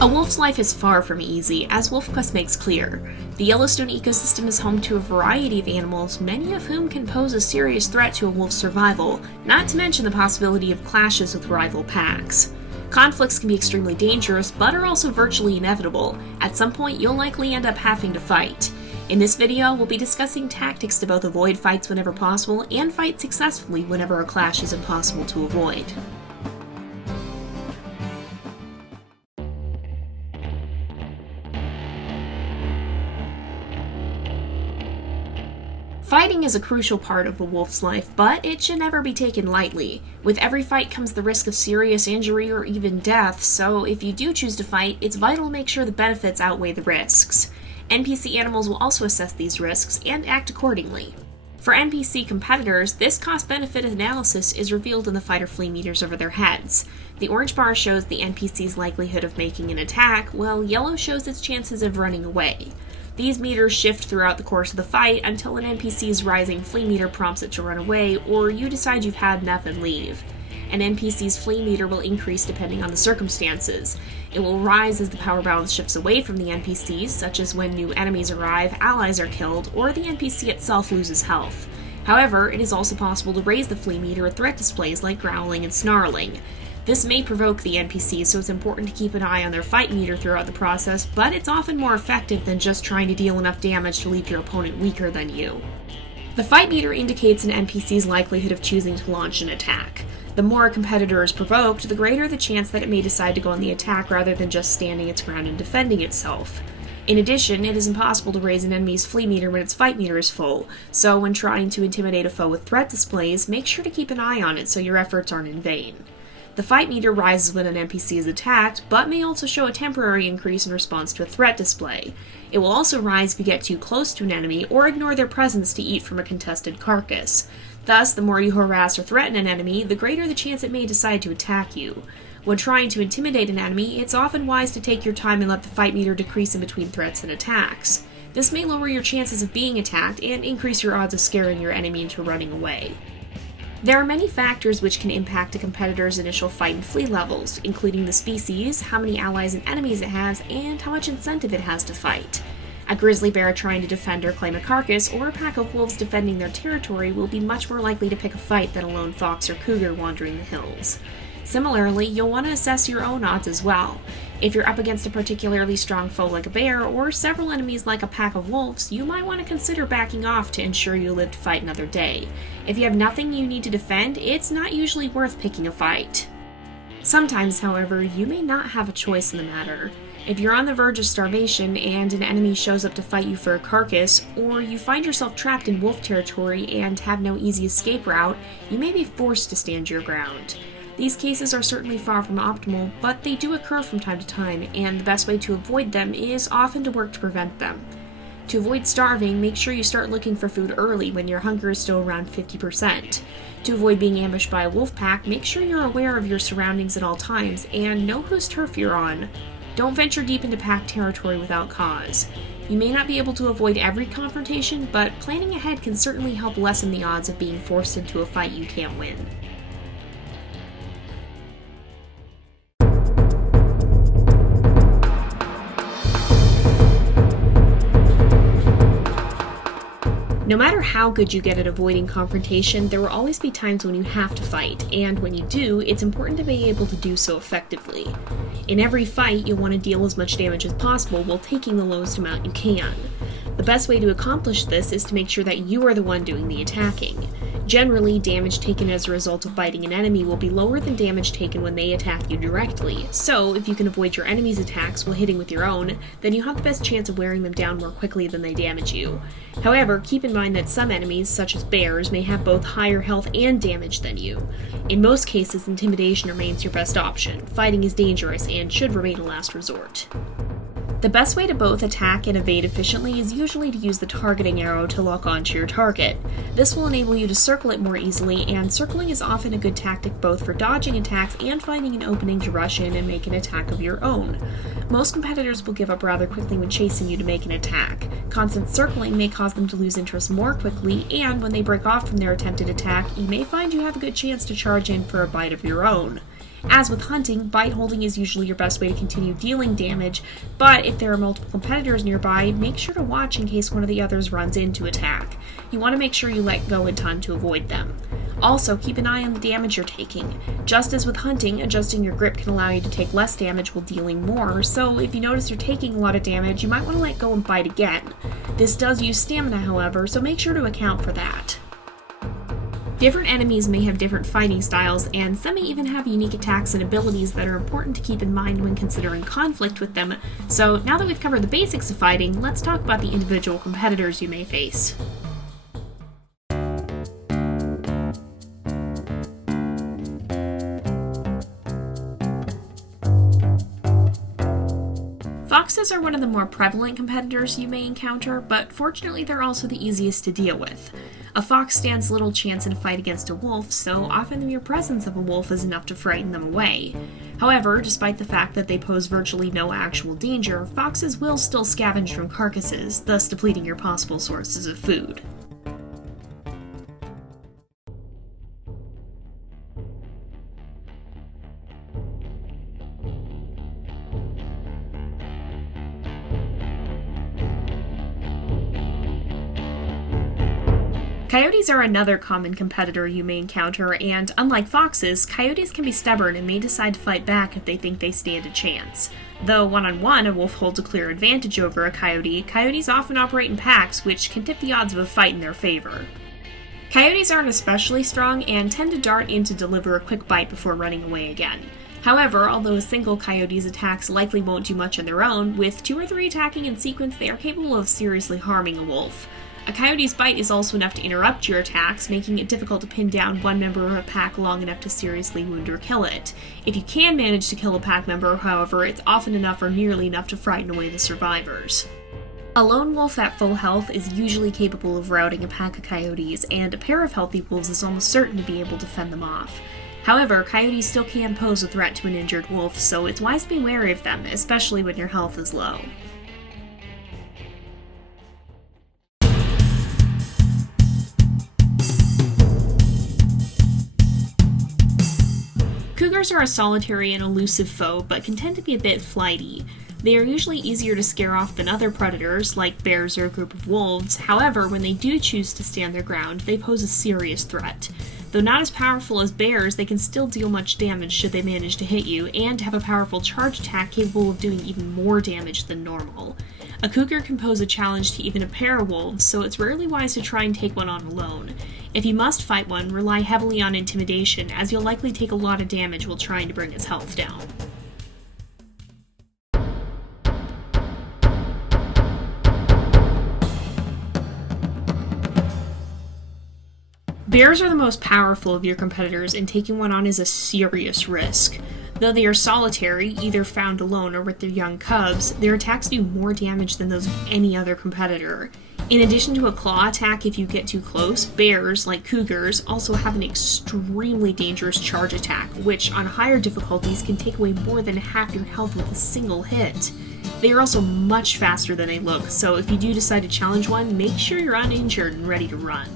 A wolf's life is far from easy, as WolfQuest makes clear. The Yellowstone ecosystem is home to a variety of animals, many of whom can pose a serious threat to a wolf's survival, not to mention the possibility of clashes with rival packs. Conflicts can be extremely dangerous, but are also virtually inevitable. At some point, you'll likely end up having to fight. In this video, we'll be discussing tactics to both avoid fights whenever possible and fight successfully whenever a clash is impossible to avoid. Fighting is a crucial part of a wolf's life, but it should never be taken lightly. With every fight comes the risk of serious injury or even death, so if you do choose to fight, it's vital to make sure the benefits outweigh the risks. NPC animals will also assess these risks and act accordingly. For NPC competitors, this cost-benefit analysis is revealed in the fight or flee meters over their heads. The orange bar shows the NPC's likelihood of making an attack, while yellow shows its chances of running away. These meters shift throughout the course of the fight until an NPC's rising flee meter prompts it to run away, or you decide you've had enough and leave. An NPC's flee meter will increase depending on the circumstances. It will rise as the power balance shifts away from the NPCs, such as when new enemies arrive, allies are killed, or the NPC itself loses health. However, it is also possible to raise the flee meter with threat displays like growling and snarling. This may provoke the NPCs, so it's important to keep an eye on their fight meter throughout the process, but it's often more effective than just trying to deal enough damage to leave your opponent weaker than you. The fight meter indicates an NPC's likelihood of choosing to launch an attack. The more a competitor is provoked, the greater the chance that it may decide to go on the attack rather than just standing its ground and defending itself. In addition, it is impossible to raise an enemy's flee meter when its fight meter is full, so when trying to intimidate a foe with threat displays, make sure to keep an eye on it so your efforts aren't in vain. The fight meter rises when an NPC is attacked, but may also show a temporary increase in response to a threat display. It will also rise if you get too close to an enemy or ignore their presence to eat from a contested carcass. Thus, the more you harass or threaten an enemy, the greater the chance it may decide to attack you. When trying to intimidate an enemy, it's often wise to take your time and let the fight meter decrease in between threats and attacks. This may lower your chances of being attacked and increase your odds of scaring your enemy into running away. There are many factors which can impact a competitor's initial fight and flee levels, including the species, how many allies and enemies it has, and how much incentive it has to fight. A grizzly bear trying to defend or claim a carcass, or a pack of wolves defending their territory will be much more likely to pick a fight than a lone fox or cougar wandering the hills. Similarly, you'll want to assess your own odds as well. If you're up against a particularly strong foe like a bear, or several enemies like a pack of wolves, you might want to consider backing off to ensure you live to fight another day. If you have nothing you need to defend, it's not usually worth picking a fight. Sometimes, however, you may not have a choice in the matter. If you're on the verge of starvation and an enemy shows up to fight you for a carcass, or you find yourself trapped in wolf territory and have no easy escape route, you may be forced to stand your ground. These cases are certainly far from optimal, but they do occur from time to time, and the best way to avoid them is often to work to prevent them. To avoid starving, make sure you start looking for food early when your hunger is still around 50%. To avoid being ambushed by a wolf pack, make sure you're aware of your surroundings at all times and know whose turf you're on. Don't venture deep into pack territory without cause. You may not be able to avoid every confrontation, but planning ahead can certainly help lessen the odds of being forced into a fight you can't win. No matter how good you get at avoiding confrontation, there will always be times when you have to fight, and when you do, it's important to be able to do so effectively. In every fight, you'll want to deal as much damage as possible while taking the lowest amount you can. The best way to accomplish this is to make sure that you are the one doing the attacking. Generally, damage taken as a result of biting an enemy will be lower than damage taken when they attack you directly, so if you can avoid your enemy's attacks while hitting with your own, then you have the best chance of wearing them down more quickly than they damage you. However, keep in mind that some enemies, such as bears, may have both higher health and damage than you. In most cases, intimidation remains your best option. Fighting is dangerous and should remain a last resort. The best way to both attack and evade efficiently is usually to use the targeting arrow to lock onto your target. This will enable you to circle it more easily, and circling is often a good tactic both for dodging attacks and finding an opening to rush in and make an attack of your own. Most competitors will give up rather quickly when chasing you to make an attack. Constant circling may cause them to lose interest more quickly, and when they break off from their attempted attack, you may find you have a good chance to charge in for a bite of your own. As with hunting, bite holding is usually your best way to continue dealing damage, but if there are multiple competitors nearby, make sure to watch in case one of the others runs in to attack. You want to make sure you let go in time to avoid them. Also, keep an eye on the damage you're taking. Just as with hunting, adjusting your grip can allow you to take less damage while dealing more, so if you notice you're taking a lot of damage, you might want to let go and bite again. This does use stamina, however, so make sure to account for that. Different enemies may have different fighting styles, and some may even have unique attacks and abilities that are important to keep in mind when considering conflict with them. So now that we've covered the basics of fighting, let's talk about the individual competitors you may face. Foxes are one of the more prevalent competitors you may encounter, but fortunately they're also the easiest to deal with. A fox stands little chance in a fight against a wolf, so often the mere presence of a wolf is enough to frighten them away. However, despite the fact that they pose virtually no actual danger, foxes will still scavenge from carcasses, thus depleting your possible sources of food. Coyotes are another common competitor you may encounter, and unlike foxes, coyotes can be stubborn and may decide to fight back if they think they stand a chance. Though one-on-one a wolf holds a clear advantage over a coyote, coyotes often operate in packs, which can tip the odds of a fight in their favor. Coyotes aren't especially strong and tend to dart in to deliver a quick bite before running away again. However, although a single coyote's attacks likely won't do much on their own, with 2 or 3 attacking in sequence they are capable of seriously harming a wolf. A coyote's bite is also enough to interrupt your attacks, making it difficult to pin down one member of a pack long enough to seriously wound or kill it. If you can manage to kill a pack member, however, it's often enough or nearly enough to frighten away the survivors. A lone wolf at full health is usually capable of routing a pack of coyotes, and a pair of healthy wolves is almost certain to be able to fend them off. However, coyotes still can pose a threat to an injured wolf, so it's wise to be wary of them, especially when your health is low. Cougars are a solitary and elusive foe, but can tend to be a bit flighty. They are usually easier to scare off than other predators, like bears or a group of wolves. However, when they do choose to stand their ground, they pose a serious threat. Though not as powerful as bears, they can still deal much damage should they manage to hit you, and have a powerful charge attack capable of doing even more damage than normal. A cougar can pose a challenge to even a pair of wolves, so it's rarely wise to try and take one on alone. If you must fight one, rely heavily on intimidation, as you'll likely take a lot of damage while trying to bring its health down. Bears are the most powerful of your competitors, and taking one on is a serious risk. Though they are solitary, either found alone or with their young cubs, their attacks do more damage than those of any other competitor. In addition to a claw attack if you get too close, bears, like cougars, also have an extremely dangerous charge attack, which on higher difficulties can take away more than half your health with a single hit. They are also much faster than they look, so if you do decide to challenge one, make sure you're uninjured and ready to run.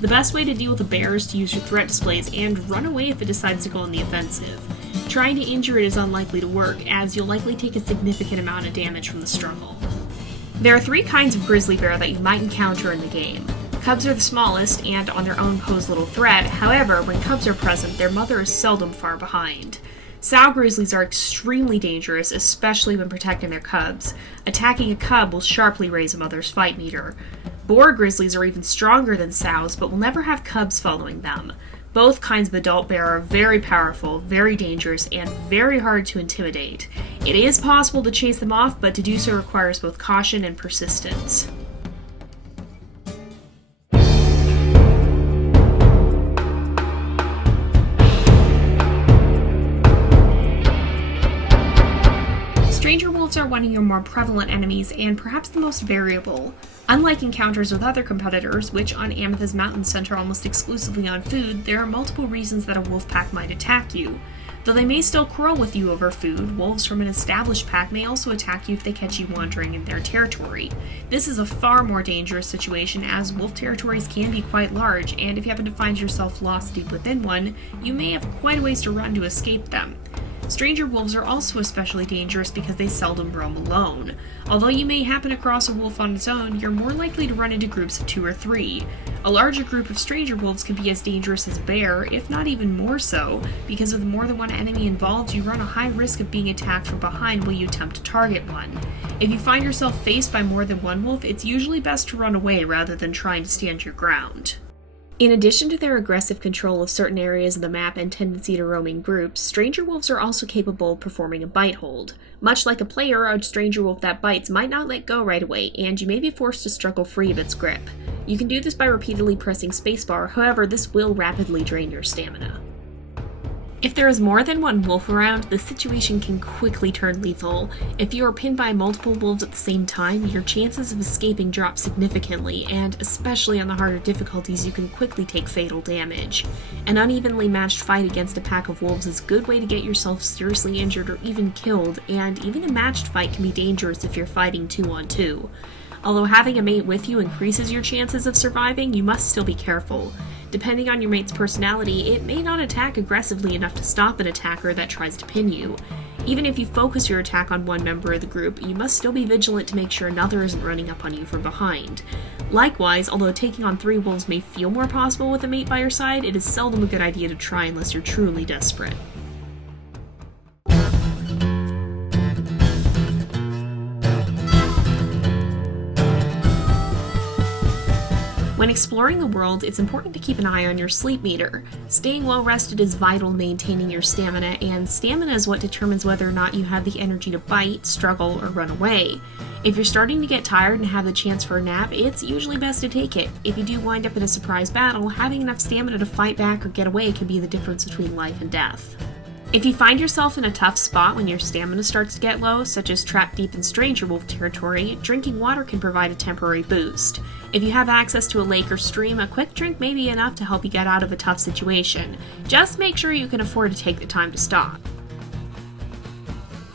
The best way to deal with a bear is to use your threat displays and run away if it decides to go on the offensive. Trying to injure it is unlikely to work, as you'll likely take a significant amount of damage from the struggle. There are 3 kinds of grizzly bear that you might encounter in the game. Cubs are the smallest and on their own pose little threat. However, when cubs are present, their mother is seldom far behind. Sow grizzlies are extremely dangerous, especially when protecting their cubs. Attacking a cub will sharply raise a mother's fight meter. Boar grizzlies are even stronger than sows, but will never have cubs following them. Both kinds of adult bear are very powerful, very dangerous, and very hard to intimidate. It is possible to chase them off, but to do so requires both caution and persistence. Stranger wolves wolves are one of your more prevalent enemies and perhaps the most variable. Unlike encounters with other competitors, which on Amethyst Mountain center almost exclusively on food, there are multiple reasons that a wolf pack might attack you. Though they may still quarrel with you over food, wolves from an established pack may also attack you if they catch you wandering in their territory. This is a far more dangerous situation as wolf territories can be quite large, and if you happen to find yourself lost deep within one, you may have quite a ways to run to escape them. Stranger wolves are also especially dangerous because they seldom roam alone. Although you may happen across a wolf on its own, you're more likely to run into groups of 2 or 3. A larger group of stranger wolves can be as dangerous as a bear, if not even more so, because with more than one enemy involved, you run a high risk of being attacked from behind while you attempt to target one. If you find yourself faced by more than one wolf, it's usually best to run away rather than trying to stand your ground. In addition to their aggressive control of certain areas of the map and tendency to roam in groups, stranger wolves are also capable of performing a bite hold. Much like a player, a stranger wolf that bites might not let go right away, and you may be forced to struggle free of its grip. You can do this by repeatedly pressing spacebar, however, this will rapidly drain your stamina. If there is more than one wolf around, the situation can quickly turn lethal. If you are pinned by multiple wolves at the same time, your chances of escaping drop significantly, and especially on the harder difficulties, you can quickly take fatal damage. An unevenly matched fight against a pack of wolves is a good way to get yourself seriously injured or even killed, and even a matched fight can be dangerous if you're fighting 2 on 2. Although having a mate with you increases your chances of surviving, you must still be careful. Depending on your mate's personality, it may not attack aggressively enough to stop an attacker that tries to pin you. Even if you focus your attack on one member of the group, you must still be vigilant to make sure another isn't running up on you from behind. Likewise, although taking on 3 wolves may feel more possible with a mate by your side, it is seldom a good idea to try unless you're truly desperate. When exploring the world, it's important to keep an eye on your sleep meter. Staying well rested is vital to maintaining your stamina, and stamina is what determines whether or not you have the energy to bite, struggle, or run away. If you're starting to get tired and have the chance for a nap, it's usually best to take it. If you do wind up in a surprise battle, having enough stamina to fight back or get away can be the difference between life and death. If you find yourself in a tough spot when your stamina starts to get low, such as trapped deep in stranger wolf territory, drinking water can provide a temporary boost. If you have access to a lake or stream, a quick drink may be enough to help you get out of a tough situation. Just make sure you can afford to take the time to stop.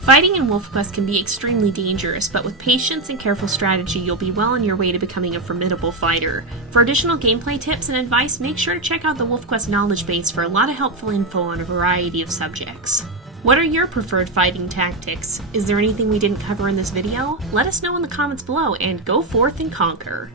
Fighting in WolfQuest can be extremely dangerous, but with patience and careful strategy, you'll be well on your way to becoming a formidable fighter. For additional gameplay tips and advice, make sure to check out the WolfQuest knowledge base for a lot of helpful info on a variety of subjects. What are your preferred fighting tactics? Is there anything we didn't cover in this video? Let us know in the comments below, and go forth and conquer!